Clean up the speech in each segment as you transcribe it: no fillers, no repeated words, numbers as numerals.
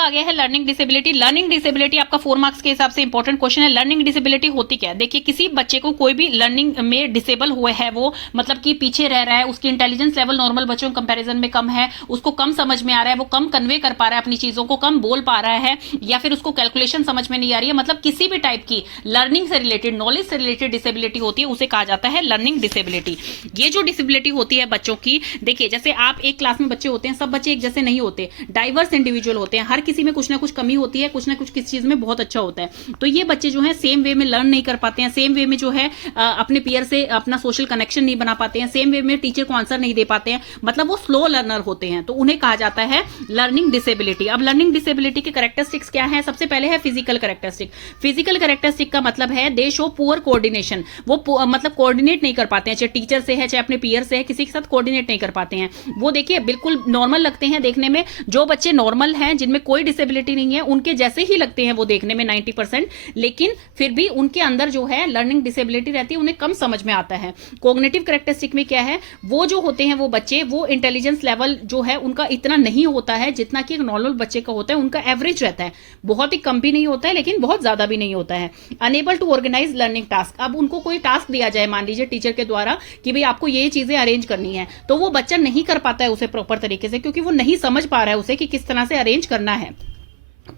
आपका आ गया है लर्निंग डिसेबिलिटी। लर्निंग डिसेबिलिटी आपका 4 मार्क्स के हिसाब से इंपॉर्टेंट क्वेश्चन है। लर्निंग डिसेबिलिटी होती क्या है? देखिए, किसी बच्चे को कोई भी लर्निंग में डिसेबल हुआ है, वो मतलब कि पीछे रह रहा है, उसकी इंटेलिजेंस लेवल नॉर्मल बच्चों के कंपैरिजन में कम है, उसको कम समझ में आ रहा है, वो कम कन्वे कर पा रहा है अपनी चीजों को, कम बोल पा रहा है, या फिर उसको कैलकुलेशन समझ में नहीं आ रही है, मतलब किसी भी टाइप की लर्निंग से रिलेटेड, नॉलेज से रिलेटेड डिसेबिलिटी होती है, उसे कहा जाता है लर्निंग डिसेबिलिटी। ये जो डिसेबिलिटी होती है बच्चों की, देखिए जैसे आप एक क्लास में बच्चे होते हैं, सब बच्चे एक जैसे नहीं होते, डाइवर्स इंडिविजुअल होते हैं, हर किसी में कुछ ना कुछ कमी होती है, कुछ ना कुछ किस चीज में बहुत अच्छा होता है। तो ये बच्चे जो है सेम वे में लर्न नहीं कर पाते हैं, सेम वे में जो है अपने पीयर से अपना सोशल कनेक्शन नहीं बना पाते हैं, सेम वे में टीचर को आंसर नहीं दे पाते हैं, मतलब वो स्लो लर्नर होते हैं, तो उन्हें कहा जाता है लर्निंग डिसेबिलिटी। अब लर्निंग डिसेबिलिटी के कैरेक्टरिस्टिक्स क्या है? सबसे पहले है फिजिकल कैरेक्टरिस्टिक। फिजिकल कैरेक्टरिस्टिक का मतलब है दे शो पुअर कोऑर्डिनेशन, वो मतलब कोऑर्डिनेट नहीं कर पाते हैं, चाहे टीचर से है चाहे अपने पीयर से है, किसी के साथ कोऑर्डिनेट नहीं कर पाते हैं। वो देखिए बिल्कुल नॉर्मल लगते हैं देखने में, जो बच्चे नॉर्मल हैं जिनमें कोई डिसेबिलिटी नहीं है उनके जैसे ही लगते हैं वो देखने में 90%, लेकिन फिर भी उनके अंदर जो है लर्निंग डिसेबिलिटी रहती है, उन्हें कम समझ में आता है। कॉग्निटिव कैरेक्टरिस्टिक में क्या है? वो जो होते हैं वो बच्चे, वो इंटेलिजेंस लेवल जो है उनका इतना नहीं होता है जितना कि एक नॉर्मल बच्चे का होता है, उनका एवरेज रहता है, बहुत ही कम भी नहीं होता है लेकिन बहुत ज्यादा भी नहीं होता है। Unable to organise learning task, अब उनको कोई टास्क दिया जाए मान लीजिए टीचर के द्वारा कि भाई आपको ये चीजें अरेंज करनी है, तो वो बच्चा नहीं कर पाता है उसे प्रॉपर तरीके से, क्योंकि वो नहीं समझ पा रहा है उसे कि किस तरह से अरेंज करना है।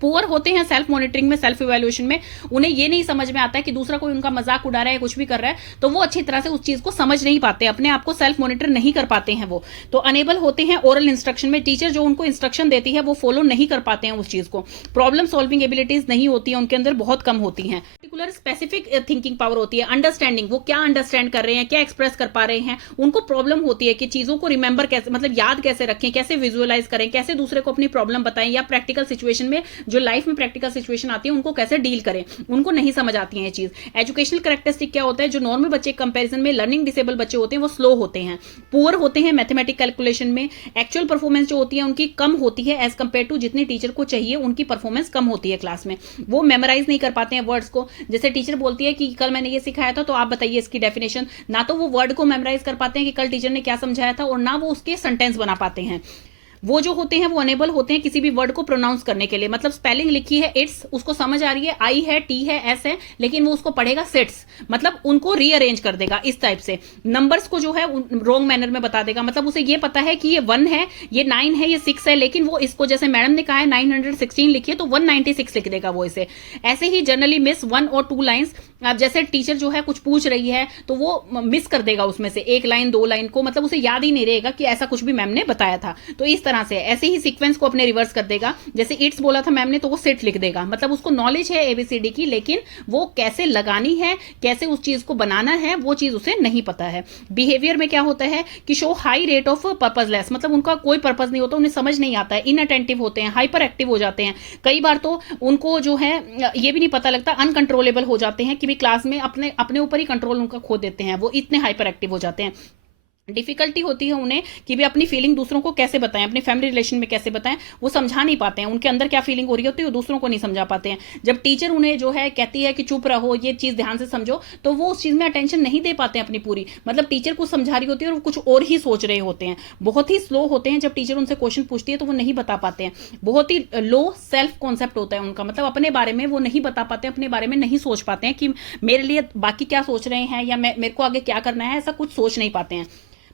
पुअर होते हैं सेल्फ मॉनिटरिंग में, सेल्फ इवैल्यूएशन में, उन्हें ये नहीं समझ में आता है कि दूसरा कोई उनका मजाक उड़ा रहा है, कुछ भी कर रहा है, तो वो अच्छी तरह से उस चीज को समझ नहीं पाते, अपने आप को सेल्फ मॉनिटर नहीं कर पाते हैं वो। तो अनेबल होते हैं ओरल इंस्ट्रक्शन में, टीचर जो उनको इंस्ट्रक्शन देती है वो फॉलो नहीं कर पाते हैं उस चीज को। प्रॉब्लम सॉल्विंग एबिलिटीज नहीं होती है उनके अंदर, बहुत कम होती हैं। पर्टिकुलर स्पेसिफिक थिंकिंग पावर होती है। अंडरस्टैंडिंग, वो क्या अंडरस्टैंड कर रहे हैं, क्या एक्सप्रेस कर पा रहे हैं, उनको प्रॉब्लम होती है कि चीजों को रिमेंबर कैसे, मतलब याद कैसे रखें, कैसे विजुअलाइज करें, कैसे दूसरे को अपनी प्रॉब्लम बताएं, या प्रैक्टिकल सिचुएशन में, जो लाइफ में प्रैक्टिकल सिचुएशन आती है उनको कैसे डील करें, उनको नहीं समझ आती है ये चीज। एजुकेशनल कैरेक्टरिस्टिक क्या होता है? जो नॉर्मल बच्चे कंपैरिजन में लर्निंग डिसेबल बच्चे होते हैं वो स्लो होते हैं, पुअर होते हैं मैथमेटिक कैलकुलेशन में, एक्चुअल परफॉर्मेंस जो होती है उनकी कम होती है एज कंपेयर टू जितनी टीचर को चाहिए, उनकी परफॉर्मेंस कम होती है क्लास में। वो मेमोराइज नहीं कर पाते हैं वर्ड्स को, जैसे टीचर बोलती है कि कल मैंने ये सिखाया था तो आप बताइए इसकी डेफिनेशन, ना तो वो वर्ड को मेमोराइज कर पाते हैं कि कल टीचर ने क्या समझाया था, और ना वो उसके सेंटेंस बना पाते हैं। वो जो होते हैं वो अनेबल होते हैं किसी भी वर्ड को प्रोनाउंस करने के लिए, मतलब स्पेलिंग लिखी है इट्स, उसको समझ आ रही है, आई है, टी है, एस है, लेकिन वो उसको पढ़ेगा सिट्स, मतलब उनको रीअरेंज कर देगा इस टाइप से। नंबर्स को जो है रॉन्ग मैनर में बता देगा, मतलब उसे ये पता है कि ये 1 है, ये 9 है, ये 6 है, लेकिन वो इसको जैसे मैडम ने कहा है 916 लिखिए तो 196 लिख देगा वो इसे। ऐसे ही जनरली मिस 1 और 2 लाइन्स, अब जैसे टीचर जो है कुछ पूछ रही है तो वो मिस कर देगा उसमें से 1 लाइन 2 लाइन को, मतलब उसे याद ही नहीं रहेगा कि ऐसा कुछ भी मैम ने बताया था। तो इस तरह से ऐसे ही सीक्वेंस को अपने रिवर्स कर देगा, जैसे इट्स बोला था मैम ने तो वो सिट लिख देगा, मतलब उसको नॉलेज है एबीसीडी की, लेकिन वो कैसे लगानी है, कैसे उस चीज को बनाना है, वो चीज उसे नहीं पता है। बिहेवियर में क्या होता है कि show high rate of purposeless, मतलब उनका कोई पर्पस नहीं होता, उन्हें समझ नहीं आता है, इनअटेंटिव होते हैं, हाइपर एक्टिव हो जाते हैं, कई बार तो उनको जो है ये भी नहीं पता लगता, अनकंट्रोलेबल हो जाते हैं कि भी क्लास में अपने अपने ऊपर ही कंट्रोल उनका खो देते हैं, वो इतने हाइपर एक्टिव हो जाते हैं। डिफिकल्टी होती है उन्हें कि भी अपनी फीलिंग दूसरों को कैसे बताएं, अपने फैमिली रिलेशन में कैसे बताएं, वो समझा नहीं पाते हैं, उनके अंदर क्या फीलिंग हो रही होती है वो दूसरों को नहीं समझा पाते हैं। जब टीचर उन्हें जो है कहती है कि चुप रहो, ये चीज ध्यान से समझो, तो वो उस चीज में अटेंशन नहीं दे पाते हैं अपनी पूरी, मतलब टीचर कुछ समझा रही होती है और वो कुछ और ही सोच रहे होते हैं, बहुत ही स्लो होते हैं। जब टीचर उनसे क्वेश्चन पूछती है तो वो नहीं बता पाते हैं, बहुत ही लो सेल्फ कॉन्सेप्ट होता है उनका, मतलब अपने बारे में वो नहीं बता पाते, अपने बारे में नहीं सोच पाते हैं कि मेरे लिए बाकी क्या सोच रहे हैं या मेरे को आगे क्या करना है, ऐसा कुछ सोच नहीं पाते हैं,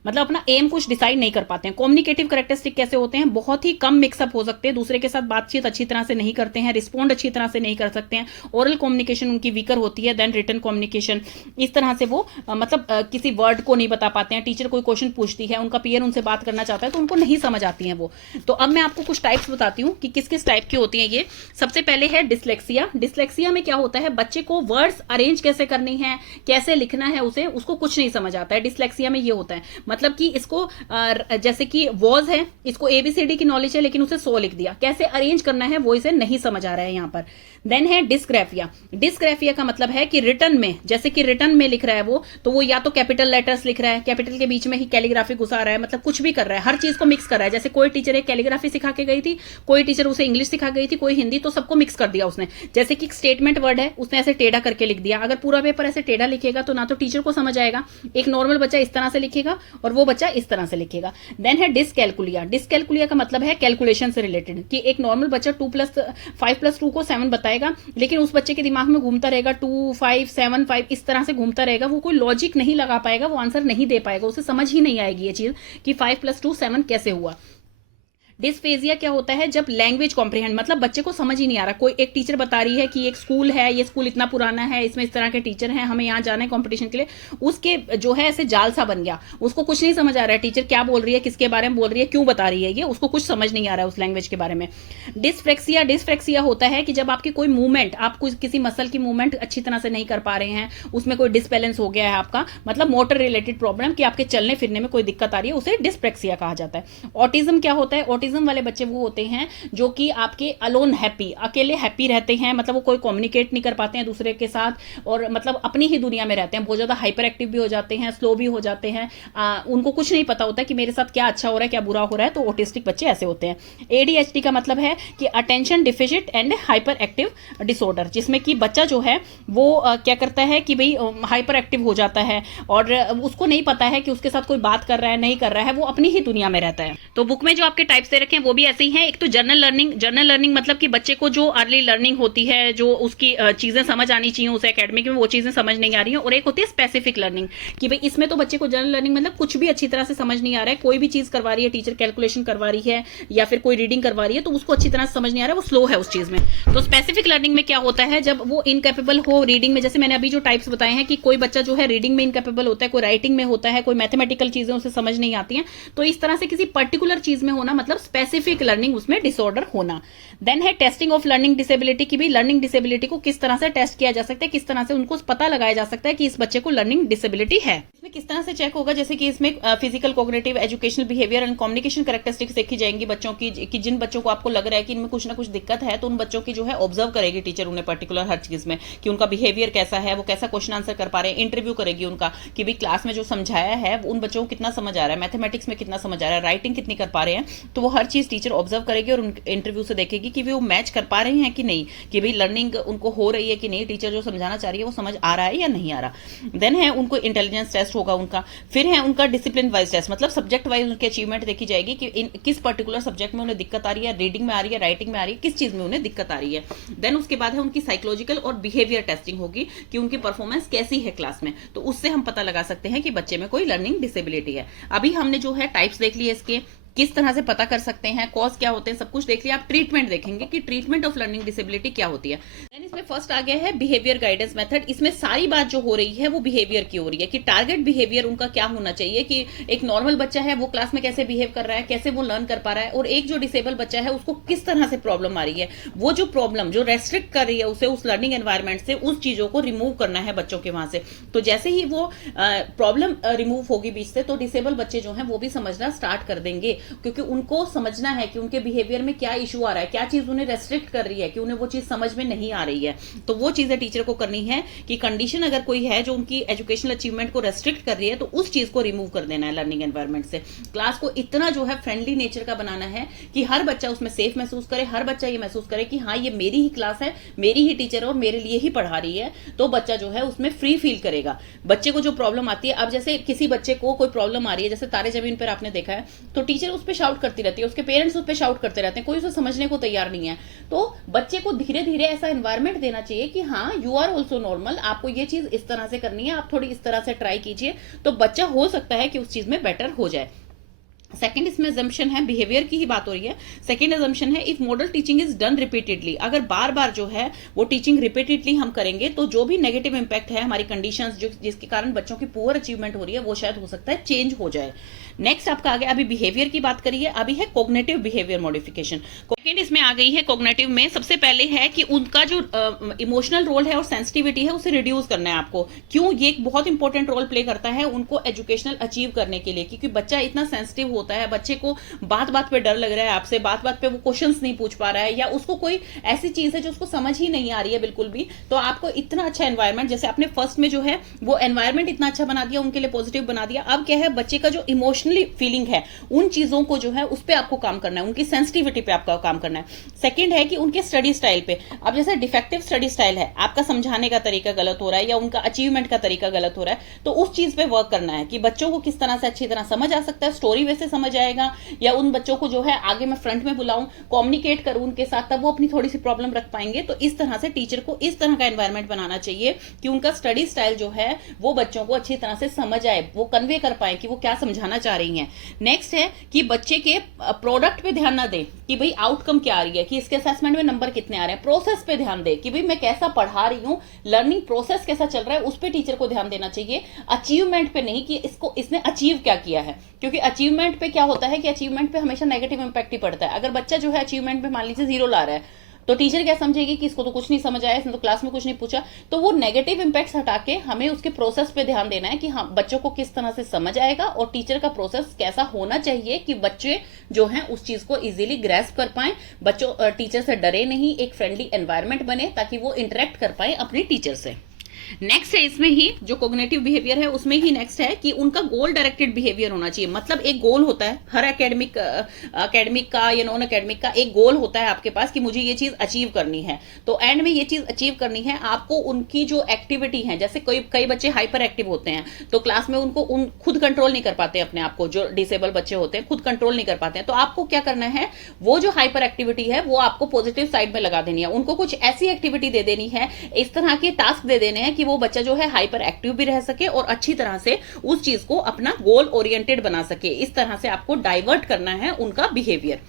मतलब अपना एम कुछ डिसाइड नहीं कर पाते हैं। कम्युनिकेटिव कैरेक्टरिस्टिक कैसे होते हैं? बहुत ही कम मिक्सअप हो सकते हैं, दूसरे के साथ बातचीत अच्छी तरह से नहीं करते हैं, रिस्पॉन्ड अच्छी तरह से नहीं कर सकते हैं, ओरल कम्युनिकेशन उनकी वीकर होती है देन रिटन कम्युनिकेशन। इस तरह से वो मतलब किसी वर्ड को नहीं बता पाते हैं, टीचर कोई क्वेश्चन पूछती है, उनका पीयर उनसे बात करना चाहता है तो उनको नहीं समझ आती है वो। तो अब मैं आपको कुछ टाइप्स बताती हूँ कि किस किस टाइप की होती है ये। सबसे पहले है डिसलेक्सिया। डिसलेक्सिया में क्या होता है? बच्चे को वर्ड्स अरेंज कैसे करनी है, कैसे लिखना है, उसे उसको कुछ नहीं समझ आता है। डिसलेक्सिया में ये होता है, मतलब कि इसको जैसे कि वॉज है, इसको एबीसीडी की नॉलेज है लेकिन उसे 100 लिख दिया, कैसे अरेंज करना है वो इसे नहीं समझ आ रहा है यहाँ पर। देन है डिस्ग्राफिया। डिस्ग्राफिया का मतलब है कि रिटर्न में, जैसे कि रिटर्न में लिख रहा है वो, तो वो या तो कैपिटल लेटर्स लिख रहा है, कैपिटल के बीच में ही कैलीग्राफी घुसा रहा है, मतलब कुछ भी कर रहा है, हर चीज को मिक्स कर रहा है। जैसे कोई टीचर एक कैलीग्राफी सिखा के गई थी, कोई टीचर उसे इंग्लिश सिखा गई थी, कोई हिंदी, तो सबको मिक्स कर दिया उसने। जैसे कि स्टेटमेंट वर्ड है, उसने ऐसे टेढ़ा करके लिख दिया। अगर पूरा पेपर ऐसे टेढ़ा लिखेगा तो ना तो टीचर को समझ आएगा, एक नॉर्मल बच्चा इस तरह से लिखेगा और वो बच्चा इस तरह से लिखेगा। देन है डिसकैलकुलिया। डिसकैलकुलिया का मतलब है कैलकुलेशन से रिलेटेड, कि एक नॉर्मल बच्चा 5+2 को 7 बताएगा, लेकिन उस बच्चे के दिमाग में घूमता रहेगा 2 5 7 5, इस तरह से घूमता रहेगा, वो कोई लॉजिक नहीं लगा पाएगा, वो आंसर नहीं दे पाएगा, उसे समझ ही नहीं आएगी ये चीज कि 5+2 7 कैसे हुआ। डिस्फेजिया क्या होता है, जब लैंग्वेज कॉम्प्रिहेंड, मतलब बच्चे को समझ ही नहीं आ रहा, कोई एक टीचर बता रही है कि एक स्कूल है, ये स्कूल इतना पुराना है, इसमें इस तरह के टीचर हैं, हमें यहाँ जाना है कॉम्पिटिशन के लिए, उसके जो है ऐसे जाल सा बन गया, उसको कुछ नहीं समझ आ रहा है टीचर क्या बोल रही है, किसके बारे में बोल रही है, क्यों बता रही है, ये उसको कुछ समझ नहीं आ रहा है उस लैंग्वेज के बारे में। डिस्फ्रेक्सिया। डिस्फ्रेक्सिया होता है कि जब आपकी कोई मूवमेंट, आप किसी मसल की मूवमेंट अच्छी तरह से नहीं कर पा रहे हैं, उसमें कोई डिसबैलेंस हो गया है आपका, मतलब मोटर रिलेटेड प्रॉब्लम, कि आपके चलने फिरने में कोई दिक्कत आ रही है, उसे डिस्फ्रेक्सिया कहा जाता है। ऑटिज्म क्या होता है, ऑटिज्म वाले बच्चे वो होते हैं जो कि आपके अलोन हैप्पी, अकेले हैप्पी रहते हैं, मतलब वो कोई कम्युनिकेट नहीं कर पाते हैं दूसरे के साथ, और मतलब अपनी ही दुनिया में रहते हैं, बहुत ज्यादा हाइपर एक्टिव भी हो जाते हैं, स्लो भी हो जाते हैं, उनको कुछ नहीं पता होता कि मेरे साथ क्या अच्छा हो रहा है क्या बुरा हो रहा है, तो ऑटिस्टिक बच्चे ऐसे होते हैं। एडीएचडी का मतलब है कि attention deficit and hyper active disorder, जिसमें कि बच्चा जो है वो क्या करता है कि भाई हाइपर एक्टिव हो जाता है, और उसको नहीं पता है कि उसके साथ कोई बात कर रहा है नहीं कर रहा है, वो अपनी ही दुनिया में रहता है। तो बुक में जो आपके टाइप्स दे रखे हैं वो भी ऐसे ही हैं। एक तो जनरल लर्निंग। जनरल लर्निंग मतलब कि बच्चे को जो अर्ली लर्निंग होती है, जो उसकी चीजें समझ आनी चाहिए उसे एकेडमिक में, वो चीजें समझ नहीं आ रही है। और एक होती है स्पेसिफिक लर्निंग, कि भाई इसमें तो बच्चे को जनरल लर्निंग मतलब कुछ भी अच्छी तरह से समझ नहीं आ रहा है, कोई भी चीज करवा रही है टीचर, कैलकुलेशन करवा रही है या फिर कोई रीडिंग करवा रही है, तो उसको अच्छी तरह से समझ नहीं आ रहा है, वो स्लो है उस चीज में। तो स्पेसिफिक लर्निंग में क्या होता है, जब वो इनकेपेबल हो रीडिंग में, जैसे मैंने अभी जो टाइप्स बताए हैं कि कोई बच्चा जो है रीडिंग में इनकेपेबल होता है, कोई राइटिंग में होता है, कोई मैथमेटिकल चीजें उसे समझ नहीं आती हैं, तो इस तरह से किसी पर्टिकुलर चीज में होना मतलब स्पेसिफिक लर्निंग, उसमें डिसऑर्डर होना। देन है टेस्टिंग ऑफ लर्निंग डिसेबिलिटी, की भी लर्निंग डिसेबिलिटी को किस तरह से टेस्ट किया जा सकता है, किस तरह से उनको पता लगाया जा सकता है कि इस बच्चे को लर्निंग डिसेबिलिटी है। इसमें किस तरह से चेक होगा, जैसे कि इसमें physical, cognitive, educational, behaviour and communication characteristics देखी जाएंगी बच्चों की, कि जिन बच्चों को आपको लग रहा है कि इनमें कुछ ना कुछ दिक्कत है, तो उन बच्चों की जो है ऑब्जर्व करेगी टीचर उन्हें पर्टिकुलर हर चीज में, कि उनका बिहेवियर कैसा है, वो कैसा क्वेश्चन आंसर कर पा रहे हैं, इंटरव्यू करेगी उनका कि भाई क्लास में जो समझाया है उन बच्चों को कितना समझ आ रहा है, मैथमेटिक्स में कितना समझ आ रहा है, राइटिंग कितनी कर पा रहे हैं, तो वो हर चीज टीचर ऑब्जर्व करेगी और इंटरव्यू से देखेगी कि वो मैच कर पा रहे हैं कि नहीं, कि भाई लर्निंग उनको हो रही है कि नहीं, टीचर जो समझाना चाह रही है वो समझ आ रहा है या नहीं आ रहा। देन है उनको इंटेलिजेंस टेस्ट होगा उनका। फिर है उनका डिसिप्लिन वाइज टेस्ट, मतलब सब्जेक्ट वाइज उनकी अचीवमेंट देखी जाएगी कि किस पर्टिकुलर सब्जेक्ट में उन्हें दिक्कत आ रही है, रीडिंग में आ रही है, राइटिंग में आ रही है, किस चीज में उन्हें दिक्कत आ रही है। देन उसके बाद है उनकी साइकोलॉजिकल और बिहेवियर टेस्टिंग होगी कि उनकी परफॉर्मेंस कैसी है क्लास में, तो उससे हम पता लगा सकते हैं कि बच्चे में कोई लर्निंग डिसेबिलिटी है। अभी हमने जो है टाइप्स देख लिए, इसके किस तरह से पता कर सकते हैं, कॉज क्या होते हैं, सब कुछ देख लिया। आप ट्रीटमेंट देखेंगे कि ट्रीटमेंट ऑफ लर्निंग डिसेबिलिटी क्या होती है। देन इसमें फर्स्ट आ गया है बिहेवियर गाइडेंस मेथड। इसमें सारी बात जो हो रही है वो बिहेवियर की हो रही है, कि टारगेट बिहेवियर उनका क्या होना चाहिए, कि एक नॉर्मल बच्चा है वो क्लास में कैसे बिहेव कर रहा है, कैसे वो लर्न कर पा रहा है, और एक जो डिसेबल बच्चा है उसको किस तरह से प्रॉब्लम आ रही है, वो जो प्रॉब्लम जो रेस्ट्रिक्ट कर रही है उसे उस लर्निंग एनवायरमेंट से, उस चीजों को रिमूव करना है बच्चों के वहां से। तो जैसे ही वो प्रॉब्लम रिमूव होगी बीच से, तो डिसेबल बच्चे जो है वो भी समझना स्टार्ट कर देंगे, क्योंकि उनको समझना है कि उनके बिहेवियर में क्या इशू आ रहा है, क्या चीज उन्हें रेस्ट्रिक्ट कर रही है, कि उन्हें वो चीज समझ में नहीं आ रही है। तो वो चीजें टीचर को करनी है कि कंडीशन अगर कोई है जो उनकी एजुकेशनल अचीवमेंट को रेस्ट्रिक्ट कर रही है, तो उस चीज को रिमूव कर देना है लर्निंग एनवायरमेंट से। क्लास को इतना जो है फ्रेंडली नेचर का बनाना है कि हर बच्चा उसमें सेफ महसूस करे, हर बच्चा ये महसूस करे कि हाँ ये मेरी ही क्लास है, मेरी ही टीचर है और मेरे लिए ही पढ़ा रही है, तो बच्चा जो है उसमें फ्री फील करेगा। बच्चे को जो प्रॉब्लम आती है, अब जैसे किसी बच्चे को कोई प्रॉब्लम आ रही है, जैसे तारे जमीन पर आपने देखा है, तो टीचर उस पर शाउट करती रहती है, उसके पेरेंट्स उस पर शाउट करते रहते हैं, कोई उसे समझने को तैयार नहीं है। तो बच्चे को धीरे धीरे ऐसा एनवायरमेंट देना चाहिए कि हाँ यू आर ऑल्सो नॉर्मल, आपको ये चीज इस तरह से करनी है, आप थोड़ी इस तरह से ट्राई कीजिए, तो बच्चा हो सकता है कि उस चीज में बेटर हो जाए। सेकंड इसमें assumption है, बिहेवियर की ही बात हो रही है। सेकंड assumption है, if model teaching is done repeatedly, अगर बार बार जो है वो टीचिंग रिपीटेडली हम करेंगे, तो जो भी नेगेटिव इंपैक्ट है हमारी कंडीशंस जो जिसके कारण बच्चों की पुअर अचीवमेंट हो रही है, वो शायद हो सकता है चेंज हो जाए। नेक्स्ट आपका आ गया, अभी बिहेवियर की बात करिए, अभी है कॉग्निटिव बिहेवियर मॉडिफिकेशन। सेकंड इसमें आ गई है कॉग्निटिव में, सबसे पहले है कि उनका जो इमोशनल रोल है और सेंसिटिविटी है उसे रिड्यूस करना है आपको। क्यों? ये एक बहुत इंपॉर्टेंट रोल प्ले करता है उनको एजुकेशनल अचीव करने के लिए, क्योंकि बच्चा इतना सेंसिटिव होता है, बच्चे को बात बात पे डर लग रहा है आपसे, बात बात पे वो क्वेश्चंस नहीं पूछ पा रहा है, या उसको कोई ऐसी चीज है जो उसको समझ ही नहीं आ रही है बिल्कुल भी, तो आपको इतना अच्छा एनवायरमेंट, जैसे आपने फर्स्ट में जो है वो एनवायरमेंट इतना अच्छा बना दिया, उनके लिए पॉजिटिव बना दिया, अब क्या है बच्चे का जो इमोशनली फीलिंग है उन चीजों को जो है उस पर आपको काम करना है, उनकी सेंसिटिविटी पे आपका काम काम करना है। सेकंड है कि उनके स्टडी स्टाइल पे, अब जैसे डिफेक्टिव स्टडी स्टाइल है, आपका समझाने का तरीका गलत हो रहा है या उनका अचीवमेंट का तरीका गलत हो रहा है, तो उस चीज पे वर्क करना है कि बच्चों को किस तरह से अच्छी तरह समझ आ सकता है, स्टोरी वैसे समझ आएगा, या उन बच्चों को जो है आगे मैं फ्रंट में बुलाऊं, कम्युनिकेट करूं उनके साथ, तब वो अपनी थोड़ी सी प्रॉब्लम रख पाएंगे। तो इस तरह से टीचर को इस तरह का एनवायरमेंट बनाना चाहिए कि उनका स्टडी स्टाइल जो है वो बच्चों को अच्छी तरह से समझ आए, वो कन्वे कर पाए कि वो क्या समझाना चाह रही हैं। नेक्स्ट है कि बच्चे के प्रोडक्ट पे ध्यान ना दे कि भाई आउटकम क्या आ रही है, कि इसके असेसमेंट में नंबर कितने आ रहे हैं, प्रोसेस पे ध्यान दे कि भाई मैं कैसा पढ़ा रही हूँ, लर्निंग प्रोसेस कैसा चल रहा है, उस पर टीचर को ध्यान देना चाहिए, अचीवमेंट पे नहीं कि इसने अचीव क्या किया है। क्योंकि अचीवमेंट पे क्या होता है कि अचीवमेंट पे हमेशा नेगेटिव इंपैक्ट ही पड़ता है। अगर बच्चा जो है अचीवमेंट पे मान लीजिए 0 ला रहा है, तो टीचर क्या समझेगी कि इसको तो कुछ नहीं समझ आया, इसने तो क्लास में कुछ नहीं पूछा। तो वो नेगेटिव इंपैक्ट्स हटा के हमें उसके प्रोसेस पे ध्यान देना है कि हाँ बच्चों को किस तरह से समझ आएगा और टीचर का प्रोसेस कैसा होना चाहिए कि बच्चे जो हैं उस चीज को इजीली ग्रैस्प कर पाए, बच्चों टीचर से डरे नहीं, एक फ्रेंडली एनवायरमेंट बने ताकि वो इंटरेक्ट कर पाए अपने टीचर से। नेक्स्ट है इसमें ही जो कोग्निटिव बिहेवियर है उसमें ही नेक्स्ट है कि उनका गोल डायरेक्टेड बिहेवियर होना चाहिए। मतलब एक गोल होता है हर एकेडमिक का या नॉन एकेडमिक का, एक गोल होता है आपके पास कि मुझे ये चीज अचीव करनी है। तो एंड में ये चीज अचीव करनी है आपको, उनकी जो एक्टिविटी है, जैसे कई बच्चे हाइपर एक्टिव होते हैं तो क्लास में उनको खुद कंट्रोल नहीं कर पाते अपने आप को, जो डिसेबल बच्चे होते हैं खुद कंट्रोल नहीं कर पाते हैं। तो आपको क्या करना है, वो जो हाइपर एक्टिविटी है वो आपको पॉजिटिव साइड में लगा देनी है, उनको कुछ ऐसी एक्टिविटी दे देनी है, इस तरह के टास्क दे देने हैं कि वो बच्चा जो है हाइपर एक्टिव भी रह सके और अच्छी तरह से उस चीज को अपना गोल ओरिएंटेड बना सके। इस तरह से आपको डाइवर्ट करना है उनका बिहेवियर।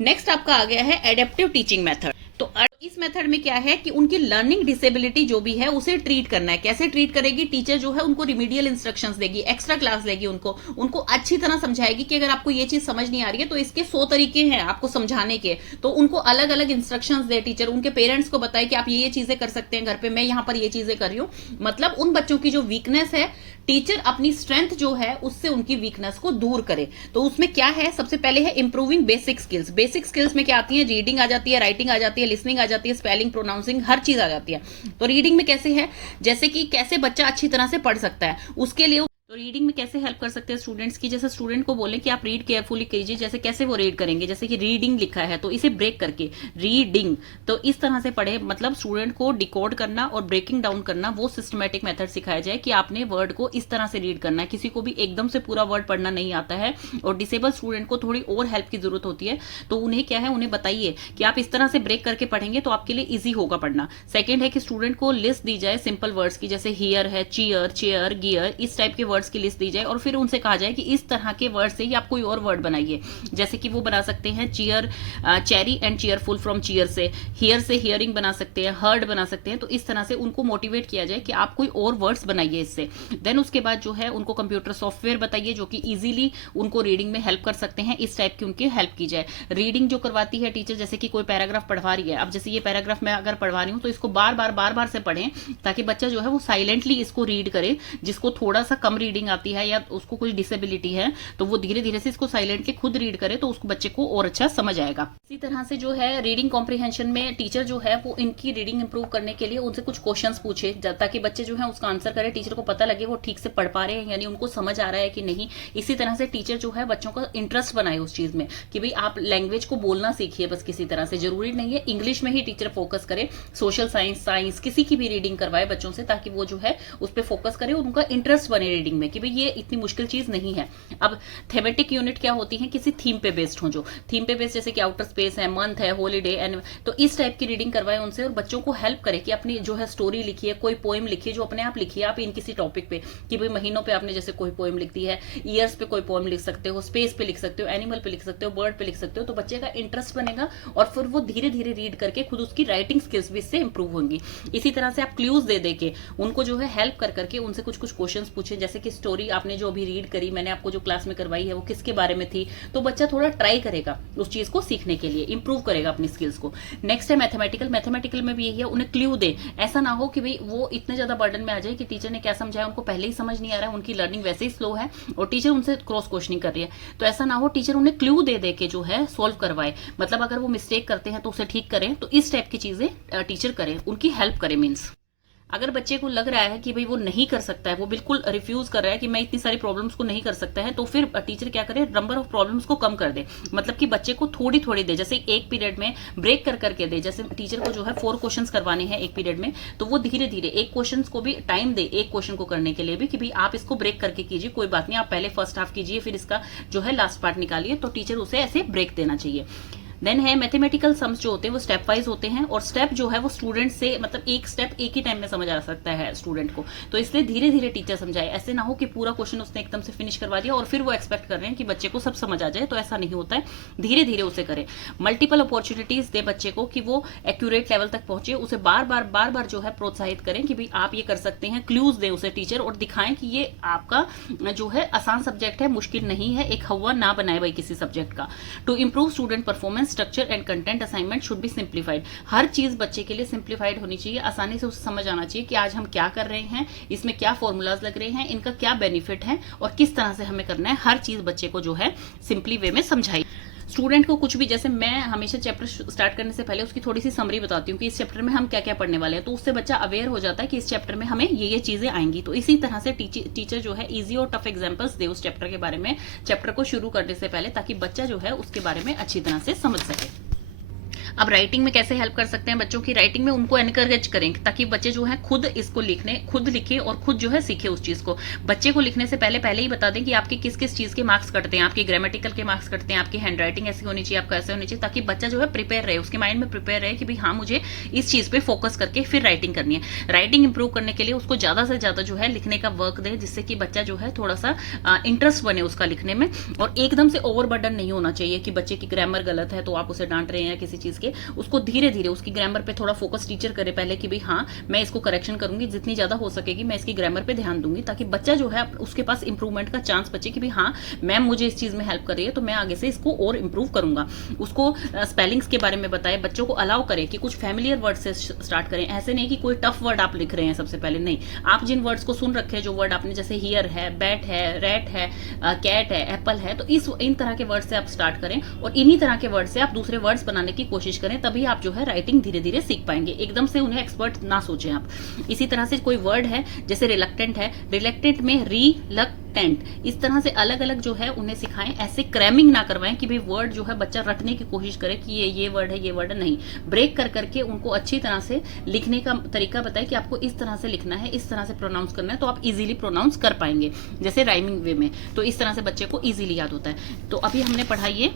नेक्स्ट आपका आ गया है एडेप्टिव टीचिंग मेथड। तो इस मेथड में क्या है कि उनकी लर्निंग डिसेबिलिटी जो भी है उसे ट्रीट करना है। कैसे ट्रीट करेगी, टीचर जो है उनको रिमीडियल इंस्ट्रक्शंस देगी, एक्स्ट्रा क्लास लेगी, उनको अच्छी तरह समझाएगी कि अगर आपको ये चीज समझ नहीं आ रही है तो इसके 100 तरीके हैं आपको समझाने के, तो उनको अलग अलग इंस्ट्रक्शंस दे टीचर, उनके पेरेंट्स को बताए कि आप ये चीजें कर सकते हैं घर पे, मैं यहाँ पर ये चीजें कर रही हूँ। मतलब उन बच्चों की जो वीकनेस है टीचर अपनी स्ट्रेंथ जो है उससे उनकी वीकनेस को दूर करे। तो उसमें क्या है, सबसे पहले है improving basic skills. Basic skills में क्या आती है, रीडिंग आ जाती है, राइटिंग आ जाती है, लिसनिंग आ जाती है, स्पेलिंग, प्रोनाउंसिंग, हर चीज आ जाती है। तो रीडिंग में कैसे है, जैसे कि कैसे बच्चा अच्छी तरह से पढ़ सकता है, उसके लिए तो रीडिंग में कैसे हेल्प कर सकते हैं स्टूडेंट्स की, जैसे स्टूडेंट को बोले कि आप रीड केयरफुली कीजिए, जैसे कैसे वो रीड करेंगे, जैसे कि रीडिंग लिखा है तो इसे ब्रेक करके रीडिंग, तो इस तरह से पढ़े। मतलब स्टूडेंट को डिकोड करना और ब्रेकिंग डाउन करना, वो सिस्टमेटिक मेथड सिखाया जाए कि आपने वर्ड को इस तरह से रीड करना है। किसी को भी एकदम से पूरा वर्ड पढ़ना नहीं आता है और डिसेबल स्टूडेंट को थोड़ी और हेल्प की जरूरत होती है, तो उन्हें क्या है, उन्हें बताइए कि आप इस तरह से ब्रेक करके पढ़ेंगे तो आपके लिए ईजी होगा पढ़ना। सेकेंड है कि स्टूडेंट को लिस्ट दी जाए सिंपल वर्ड्स की, जैसे हियर है, चीयर, चेयर, गियर, इस टाइप के वर्ड्स की लिस्ट दी जाए और फिर उनसे कहा जाए कि इस तरह के वर्ड से ही आप कोई और वर्ड बनाइए। जैसे कि वो बना सकते हैं cheer, cherry and cheerful from cheer से, हियर से हियरिंग बना सकते हैं, हर्ड बना सकते हैं। तो इस तरह से उनको मोटिवेट किया जाए कि आप कोई और वर्ड्स बनाइए इससे। देन उसके बाद जो है उनको कंप्यूटर सॉफ्टवेयर बताइए जो कि इजीली उनको रीडिंग में हेल्प कर सकते हैं, इस टाइप की उनकी हेल्प की जाए। रीडिंग जो करवाती है टीचर, जैसे कि कोई पैराग्राफ पढ़वा रही है, अब जैसे ये पैराग्राफ मैं अगर पढ़वा रही हूँ तो इसको बार बार से पढ़ें ताकि बच्चा जो है वो साइलेंटली इसको रीड करे। जिसको थोड़ा सा कम रीडिंग आती है या उसको कोई डिसेबिलिटी है तो वो धीरे धीरे से इसको साइलेंटली खुद रीड करे तो उसको बच्चे को और अच्छा समझ आएगा। इसी तरह से जो है रीडिंग कॉम्प्रिहेंशन में टीचर जो है वो इनकी रीडिंग इंप्रूव करने के लिए उनसे कुछ क्वेश्चंस पूछे ताकि बच्चे जो है उसका आंसर करे, टीचर को पता लगे वो ठीक से पढ़ पा रहे हैं यानी उनको समझ आ रहा है कि नहीं। इसी तरह से टीचर जो है बच्चों का इंटरेस्ट बनाए उस चीज में कि भाई आप लैंग्वेज को बोलना सीखिए, बस किसी तरह से जरूरी नहीं है इंग्लिश में ही टीचर फोकस करे, सोशल साइंस किसी की भी रीडिंग करवाए बच्चों से ताकि वो जो है उस पर फोकस करे और उनका इंटरेस्ट बने रीडिंग में कि भाई ये इतनी मुश्किल चीज नहीं है। अब थेमेटिक यूनिट क्या होती है, किसी थीम पे बेस्ड हो, जो थीम पे बेस्ड जैसे कि आउटर स्पेस है, मंथ है, हॉलीडे एंड, तो इस टाइप की रीडिंग करवाए उनसे और बच्चों को हेल्प करे कि अपनी जो है स्टोरी लिखिए, कोई पोएम लिखिए जो अपने आप लिखिए आप इन किसी टॉपिक पे कि भाई महीनों पे आपने जैसे कोई पोएम लिख दी है, ईयर्स पे कोई पोएम लिख सकते हो, स्पेस पे लिख सकते हो, एनिमल पे लिख सकते हो, बर्ड पे लिख सकते हो। तो बच्चे का इंटरेस्ट बनेगा और फिर वो धीरे धीरे रीड करके खुद उसकी राइटिंग स्किल्स भी इससे इंप्रूव होंगी। इसी तरह से आप क्लूज दे के उनको जो है हेल्प कर करके उनसे कुछ क्वेश्चंस पूछे, जैसे कि स्टोरी आपने जो अभी रीड करी, मैंने आपको जो क्लास में करवाई है वो किसके बारे में थी, तो बच्चा थोड़ा ट्राई करेगा उस चीज को सीखने के लिए, इंप्रूव करेगा अपनी स्किल्स को। नेक्स्ट है मैथमेटिकल में भी यही है, उन्हें क्लू दे। ऐसा ना हो कि भाई वो इतने ज्यादा बर्डन में आ जाए कि टीचर ने क्या समझाया उनको पहले ही समझ नहीं आ रहा है, उनकी लर्निंग वैसे ही स्लो है और टीचर उनसे क्रॉस क्वेश्चनिंग कर रही है। तो ऐसा ना हो, टीचर उन्हें क्लू दे के जो है सॉल्व करवाए। मतलब अगर वो मिस्टेक करते हैं तो उसे ठीक करें, तो इस टाइप की चीजें टीचर करें, उनकी हेल्प करें मीन्स। अगर बच्चे को लग रहा है कि भाई वो नहीं कर सकता है, वो बिल्कुल रिफ्यूज कर रहा है कि मैं इतनी सारी प्रॉब्लम्स को नहीं कर सकता है, तो फिर टीचर क्या करे, नंबर ऑफ प्रॉब्लम्स को कम कर दे। मतलब कि बच्चे को थोड़ी थोड़ी दे, जैसे एक पीरियड में ब्रेक कर करके दे। जैसे टीचर को जो है 4 क्वेश्चंस करवाने हैं एक पीरियड में, तो वो धीरे धीरे एक क्वेश्चन को भी टाइम दे, एक क्वेश्चन को करने के लिए भी, कि भाई आप इसको ब्रेक करके कीजिए, कोई बात नहीं, आप पहले फर्स्ट हाफ कीजिए, फिर इसका जो है लास्ट पार्ट निकालिए। तो टीचर उसे ऐसे ब्रेक देना चाहिए। देन है मैथमेटिकल सम्स जो होते हैं वो स्टेप वाइज होते हैं, और स्टेप जो है वो स्टूडेंट से, मतलब एक स्टेप एक ही टाइम में समझ आ सकता है स्टूडेंट को, तो इसलिए धीरे धीरे टीचर समझाए। ऐसे ना हो कि पूरा क्वेश्चन उसने एकदम से फिनिश करवा दिया और फिर वो एक्सपेक्ट कर रहे हैं कि बच्चे को सब समझ आ जाए, तो ऐसा नहीं होता है, धीरे धीरे उसे करें। मल्टीपल अपॉर्चुनिटीज दे बच्चे को कि वो एक्यूरेट लेवल तक पहुंचे, उसे बार बार जो है प्रोत्साहित करें कि भाई आप ये कर सकते हैं। क्लूज दे उसे टीचर, और दिखाएं कि ये आपका जो है आसान सब्जेक्ट है, मुश्किल नहीं है, एक हवा ना बनाए भाई किसी सब्जेक्ट का। To improve student performance, structure and content assignment should be simplified. हर चीज बच्चे के लिए सिंप्लीफाइड होनी चाहिए, आसानी से उसे समझ आना चाहिए कि आज हम क्या कर रहे हैं, इसमें क्या फॉर्मूलाज लग रहे हैं, इनका क्या बेनिफिट है और किस तरह से हमें करना है। हर चीज बच्चे को जो है सिंपली वे में समझाई। स्टूडेंट को कुछ भी, जैसे मैं हमेशा चैप्टर स्टार्ट करने से पहले उसकी थोड़ी सी समरी बताती हूँ कि इस चैप्टर में हम क्या क्या पढ़ने वाले हैं, तो उससे बच्चा अवेयर हो जाता है कि इस चैप्टर में हमें ये चीजें आएंगी। तो इसी तरह से टीचर जो है इजी और टफ एग्जांपल्स दे उस चैप्टर के बारे में, चैप्टर को शुरू करने से पहले, ताकि बच्चा जो है उसके बारे में अच्छी तरह से समझ सके। अब राइटिंग में कैसे हेल्प कर सकते हैं बच्चों की, राइटिंग में उनको एनकरेज करें ताकि बच्चे जो है खुद इसको खुद लिखे और खुद जो है सीखे उस चीज को। बच्चे को लिखने से पहले ही बता दें कि आपके किस किस चीज के मार्क्स कटते हैं, आपके ग्रामेटिकल के मार्क्स कटते हैं, आपकी हैंड राइटिंग ऐसी होनी चाहिए, आपका ऐसे होनी चाहिए, ताकि बच्चा जो है प्रिपेयर रहे, उसके माइंड में प्रिपेयर रहे कि भाई हाँ मुझे इस चीज पे फोकस करके फिर राइटिंग करनी है। राइटिंग इंप्रूव करने के लिए उसको ज्यादा से ज्यादा जो है लिखने का वर्क दे, जिससे कि बच्चा जो है थोड़ा सा इंटरेस्ट बने उसका लिखने में। और एकदम से ओवरबर्डन नहीं होना चाहिए कि बच्चे की ग्रामर गलत है तो आप उसे डांट रहे हैं किसी चीज के, उसको धीरे धीरे उसकी ग्रामर पे थोड़ा फोकस टीचर करे पहले कि भाई हाँ मैं इसको करेक्शन करूंगी, जितनी ज्यादा हो सकेगी मैं इसकी ग्रामर पे ध्यान दूंगी, ताकि बच्चा जो है उसके पास इंप्रूवमेंट का चांस बचे कि भाई हाँ मैम मुझे इस चीज में हेल्प कर रही है तो मैं आगे से इसको और इंप्रूव करूंगा। उसको स्पेलिंग्स के बारे में बताए, बच्चों को अलाउ करे कि कुछ फैमिलियर वर्ड से स्टार्ट करें। ऐसे नहीं कि कोई टफ वर्ड आप लिख रहे हैं सबसे पहले, नहीं, आप जिन वर्ड्स को सुन रखे हैं, जो वर्ड आपने जैसे हियर है, बैट है, रैट है, कैट है, एप्पल है, तो इन तरह के वर्ड से आप स्टार्ट करें और इन्हीं तरह के वर्ड से आप दूसरे वर्ड्स बनाने की कोशिश करें, तभी आप जो है राइटिंग धीरे धीरे सीख पाएंगे। एकदम से उन्हें एक्सपर्ट ना सोचें आप। इसी तरह से कोई वर्ड है जैसे रिलक्टेंट है, रिलक्टेंट में रिलक्टेंट, इस तरह से अलग अलग जो है उन्हें सिखाएं। ऐसे क्रैमिंग ना करवाएं कि भाई वर्ड जो है बच्चा रटने की कोशिश करे कि ये वर्ड है, ये वर्ड है, नहीं, ब्रेक कर करके उनको अच्छी तरह से लिखने का तरीका बताएं कि आपको इस तरह से लिखना है, इस तरह से प्रोनाउंस करना है, तो आप इजीली प्रोनाउंस कर पाएंगे, जैसे राइमिंग वे में। तो इस तरह से बच्चे को इजीली याद होता है। तो अभी हमने पढ़ाई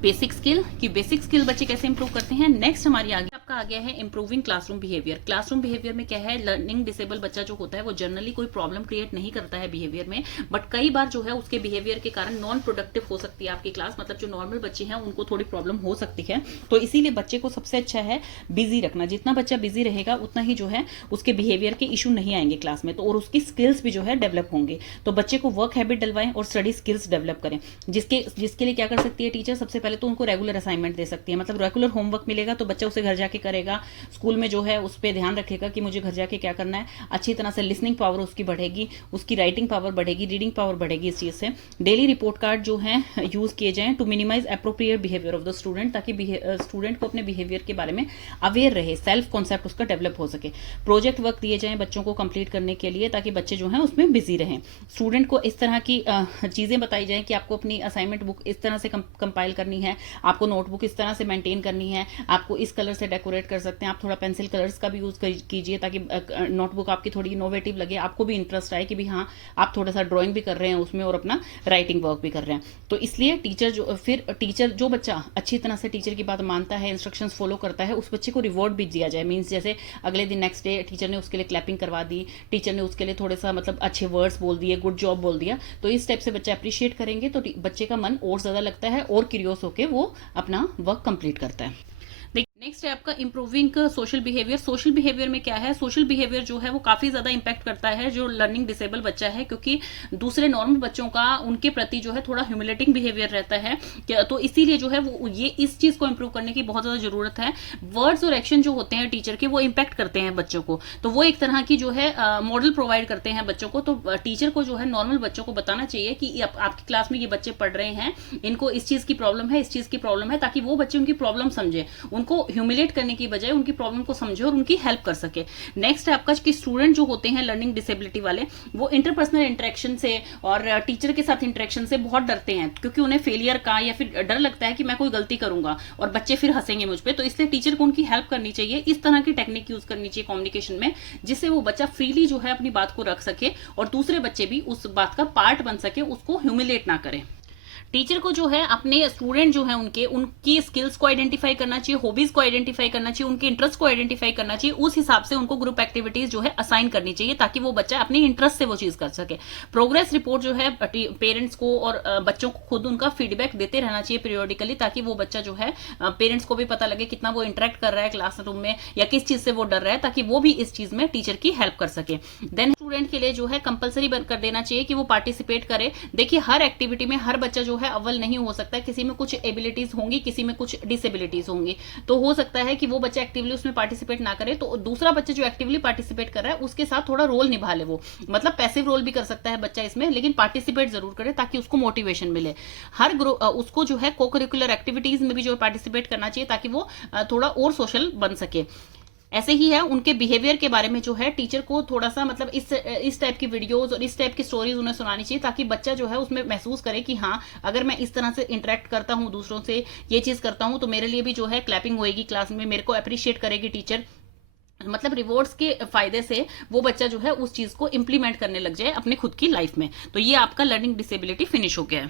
बेसिक स्किल कि बेसिक स्किल बच्चे कैसे इंप्रूव करते हैं। नेक्स्ट हमारी आगे आपका आ गया है improving classroom behaviour. Classroom behaviour में क्या है, लर्निंग डिसेबल बच्चा जो होता है वो जनरली कोई प्रॉब्लम क्रिएट नहीं करता है बिहेवियर में, बट कई बार जो है उसके बिहेवियर के कारण नॉन प्रोडक्टिव हो सकती है आपकी क्लास, मतलब जो नॉर्मल बच्चे हैं उनको थोड़ी प्रॉब्लम हो सकती है। तो इसीलिए बच्चे को सबसे अच्छा है बिजी रखना। जितना बच्चा बिजी रहेगा उतना ही जो है उसके बिहेवियर के इशू नहीं आएंगे क्लास में, तो और उसकी स्किल्स भी जो है डेवलप होंगे। तो बच्चे को वर्क हैबिट डलवाएं और स्टडी स्किल्स डेवलप करें, जिसके लिए क्या कर सकती है टीचर, सबसे पहले तो उनको रेगुलर असाइनमेंट दे सकती है, मतलब रेगुलर होमवर्क मिलेगा तो बच्चा उसे घर जाके करेगा, स्कूल में जो है उस पर ध्यान रखेगा कि मुझे घर जाके क्या करना है, अच्छी तरह से लिसनिंग पावर उसकी बढ़ेगी, उसकी राइटिंग पावर बढ़ेगी, रीडिंग पावर बढ़ेगी इस चीज से। डेली रिपोर्ट कार्ड जो है यूज किए जाएं to minimise appropriate behaviour of the student, ताकि स्टूडेंट को अपने बिहेवियर के बारे में अवेयर रहे, सेल्फ कॉन्सेप्ट उसका डेवलप हो सके। प्रोजेक्ट वर्क दिए जाएं बच्चों को कंप्लीट करने के लिए, ताकि बच्चे जो है उसमें बिजी रहें। स्टूडेंट को इस तरह की चीजें बताई जाए कि आपको अपनी असाइनमेंट बुक इस तरह से कंपाइल करनी है, आपको नोटबुक इस तरह से मेंटेन करनी है, आपको इस कलर से डेकोरेट कर सकते हैं, आप थोड़ा पेंसिल कलर्स का भी यूज कीजिए ताकि नोटबुक आपकी थोड़ी इनोवेटिव लगे, आपको भी इंटरेस्ट आए कि भी हाँ आप थोड़ा सा ड्राइंग भी कर रहे हैं उसमें और अपना राइटिंग वर्क भी कर रहे हैं। तो इसलिए टीचर जो बच्चा अच्छी तरह से टीचर की बात मानता है, इंस्ट्रक्शंस फॉलो करता है, उस बच्चे को रिवॉर्ड भी दिया जाए। मीन्स जैसे अगले दिन नेक्स्ट डे टीचर ने उसके लिए क्लैपिंग करवा दी, टीचर ने उसके लिए थोड़ा सा मतलब अच्छे वर्ड्स बोल दिए, गुड जॉब बोल दिया, तो इस टाइप से बच्चा अप्रिशिएट करेंगे तो बच्चे का मन और ज्यादा लगता है और क्यूरियस होकर वो अपना वर्क कंप्लीट करता है। नेक्स्ट है आपका improving social behaviour. Social behaviour में क्या है, सोशल बिहेवियर जो है वो काफी ज्यादा इंपैक्ट करता है जो लर्निंग डिसेबल बच्चा है, क्योंकि दूसरे नॉर्मल बच्चों का उनके प्रति जो है थोड़ा ह्यूमिलेटिंग बिहेवियर रहता है, तो इसीलिए जो है वो ये इस चीज को इंप्रूव करने की बहुत ज्यादा जरूरत है। वर्ड्स और एक्शन जो होते हैं टीचर के वो इंपैक्ट करते हैं बच्चों को, तो वो एक तरह की जो है मॉडल प्रोवाइड करते हैं बच्चों को। तो टीचर को जो है नॉर्मल बच्चों को बताना चाहिए कि आपकी क्लास में ये बच्चे पढ़ रहे हैं, इनको इस चीज की प्रॉब्लम है, इस चीज की प्रॉब्लम है, ताकि वो बच्चे उनकी प्रॉब्लम समझे, उनको ह्यूमिलेट करने की बजाय उनकी प्रॉब्लम को समझे और उनकी हेल्प कर सके। नेक्स्ट है आपका कि स्टूडेंट जो होते हैं लर्निंग डिसेबिलिटी वाले, वो इंटरपर्सनल इंटरेक्शन से और टीचर के साथ इंटरेक्शन से बहुत डरते हैं, क्योंकि उन्हें फेलियर का या फिर डर लगता है कि मैं कोई गलती करूंगा और बच्चे फिर हंसेंगे मुझ पे। तो इसलिए टीचर को उनकी हेल्प करनी चाहिए, इस तरह की टेक्निक यूज करनी चाहिए कम्युनिकेशन में, जिससे वो बच्चा फ्रीली जो है अपनी बात को रख सके और दूसरे बच्चे भी उस बात का पार्ट बन सके, उसको ह्यूमिलेट ना करें। टीचर को जो है अपने स्टूडेंट जो है उनकी स्किल्स को आइडेंटिफाई करना चाहिए, हॉबीज को आइडेंटिफाई करना चाहिए, उनके इंटरेस्ट को आइडेंटिफाई करना चाहिए, उस हिसाब से उनको ग्रुप एक्टिविटीज जो है असाइन करनी चाहिए, ताकि वो बच्चा अपने इंटरेस्ट से वो चीज कर सके। प्रोग्रेस रिपोर्ट जो है पेरेंट्स को और बच्चों को खुद उनका फीडबैक देते रहना चाहिए पीरियोडिकली, ताकि वो बच्चा जो है पेरेंट्स को भी पता लगे कितना वो इंटरेक्ट कर रहा है क्लासरूम में या किस चीज से वो डर रहा है, ताकि वो भी इस चीज में टीचर की हेल्प कर सके। देन स्टूडेंट के लिए जो है कंपलसरी कर देना चाहिए कि वो पार्टिसिपेट करे। देखिए हर एक्टिविटी में हर बच्चा जो है अव्वल नहीं हो सकता है, किसी में कुछ एबिलिटीज होंगी, किसी में कुछ डिसेबिलिटीज होंगी, तो हो सकता है कि वो बच्चा एक्टिवली उसमें पार्टिसिपेट ना करे, तो दूसरा बच्चा जो एक्टिवली पार्टिसिपेट कर रहा है उसके साथ थोड़ा रोल निभा ले। वो मतलब पैसिव रोल भी कर सकता है बच्चा इसमें, लेकिन पार्टिसिपेट जरूर करे ताकि उसको मोटिवेशन मिले। हर ग्रुप उसको जो है को करिकुलर एक्टिविटीज में भी जो पार्टिसिपेट करना चाहिए, ताकि वो थोड़ा और सोशल बन सके। ऐसे ही है उनके बिहेवियर के बारे में जो है टीचर को थोड़ा सा मतलब इस टाइप की वीडियोस और इस टाइप की स्टोरीज उन्हें सुनानी चाहिए, ताकि बच्चा जो है उसमें महसूस करे कि हाँ, अगर मैं इस तरह से इंटरेक्ट करता हूँ दूसरों से, ये चीज करता हूँ, तो मेरे लिए भी जो है क्लैपिंग होएगी क्लास में, मेरे को अप्रिशिएट करेगी टीचर। मतलब रिवॉर्ड्स के फायदे से वो बच्चा जो है उस चीज को इंप्लीमेंट करने लग जाए अपने खुद की लाइफ में। तो ये आपका लर्निंग डिसेबिलिटी फिनिश हो गया है।